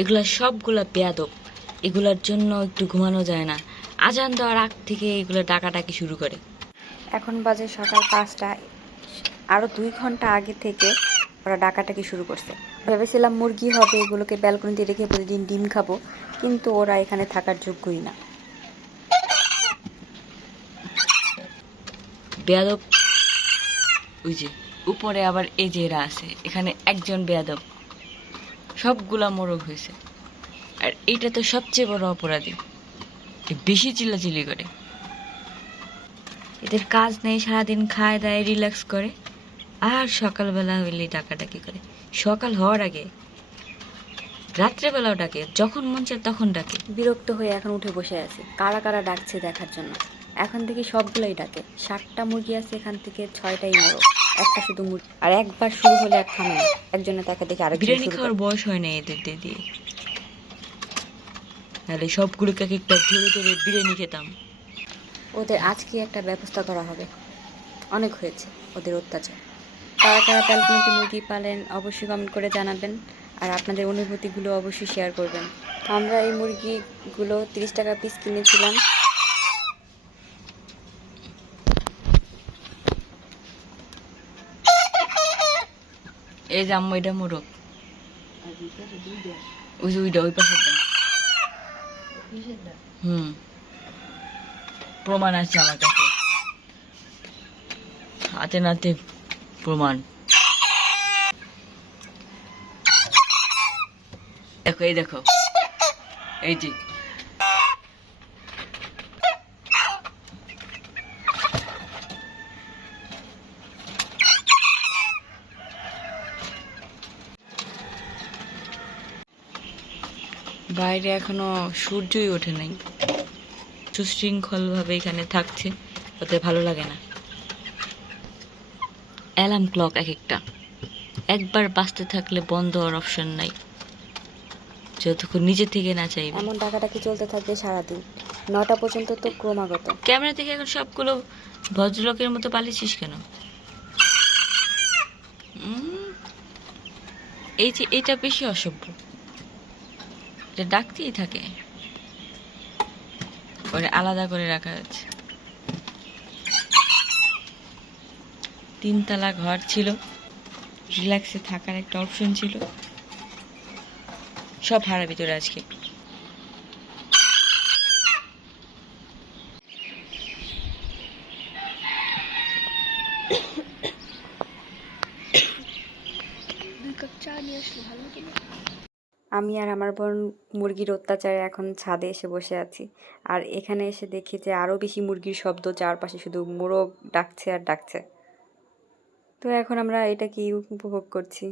এগুলা সবগুলা বেয়াদব। এগুলার জন্য একটু ঘুমানো যায় না। আজান দেওয়ার আগ থেকে এগুলো ডাকাডাকি শুরু করে। এখন বাজে সকাল 5টা। আরও 2 ঘন্টা আগে থেকে ওরা ডাকাটাকি শুরু করছে। ভেবেছিলাম মুরগি হবে, এগুলোকে ব্যালকনিতে রেখে প্রতিদিন ডিম খাবো, কিন্তু ওরা এখানে থাকার যোগ্যই না। বেয়াদব। ওই যে উপরে আবার এই যে এরা আছে, এখানে একজন বেয়াদব, সবগুলা মোরগ হয়েছে। আর এইটা তো সবচেয়ে বড় অপরাধী, বেশি চিল্লাচিল্লি করে। এদের কাজ নেই, সারাদিন খায় দায় রিল্যাক্স করে, আর সকালবেলা হইলেই ডাকাডাকি করে। সকাল হওয়ার আগে, রাত্রেবেলাও ডাকে, যখন মন চায় তখন ডাকে। বিরক্ত হয়ে এখন উঠে বসে আছি, কারা কারা ডাকছে দেখার জন্য। এখন থেকে সবগুলোই ডাকে। 7টা মুরগি আছে, এখান থেকে 6টাই মোরগ, একটা শুধু মুরগি। আর একবার শুরু হলে আর থামে না, একজনে তাকে দেখে আরেকজন বিরিয়ানি শুরু খাওয়ার করে। বয়স হয় না এদের দিয়ে, তাহলে সবগুলোকে এক একটা ধরে ধরে বিরিয়ানি খেতাম। ওদের আজকে একটা ব্যবস্থা করা হবে। অনেক হয়েছে ওদের অত্যাচার। কারা কারা ব্যালকনিতে মুরগি পালেন অবশ্যই কমেন্ট করে জানাবেন, আর আপনাদের অনুভূতিগুলো অবশ্যই শেয়ার করবেন। আমরা এই মুরগিগুলো 30 টাকা পিস কিনেছিলাম। এই যে আম্মু, এটা মোরগ। ওই যে ওইটা, ওই পাশের প্রমাণ আছে আমার কাছে, হাতে নাতে প্রমাণ। দেখো, এই দেখো, এই যে বাইরে এখনো সূর্যই ওঠে নাই, সুশৃঙ্খল ভাবে এখানে থাকছে, ওদের ভালো লাগে না। অ্যালার্ম ক্লক এক একটা, একবার বাঁচতে থাকলে বন্ধ হওয়ার অপশন নাই, যতক্ষণ নিজে থেকে না চাইবে। এমন ডাকাডাকি চলতে থাকবে সারাদিন, 9টা পর্যন্ত তো ক্রমাগত। ক্যামেরা থেকে এখন সবগুলো ভদ্রলোকের মতো পালিয়েছিস কেন? এই যে এটা বেশি অসভ্য, এটা ডাকতেই থাকে, ওরে আলাদা করে রাখা আছে। 3 তলা ঘর ছিল, রিল্যাক্সে থাকার একটা অপশন ছিল, সব ভাড়া ভিতরে আজকে। আমি আর আমার বোন মুরগির অত্যাচারে এখন ছাদে এসে বসে আছি। আর এখানে এসে দেখি যে আরও বেশি মুরগির শব্দ, চারপাশে শুধু মোরগ ডাকছে আর ডাকছে। তো এখন আমরা এটা কি উপভোগ করছি।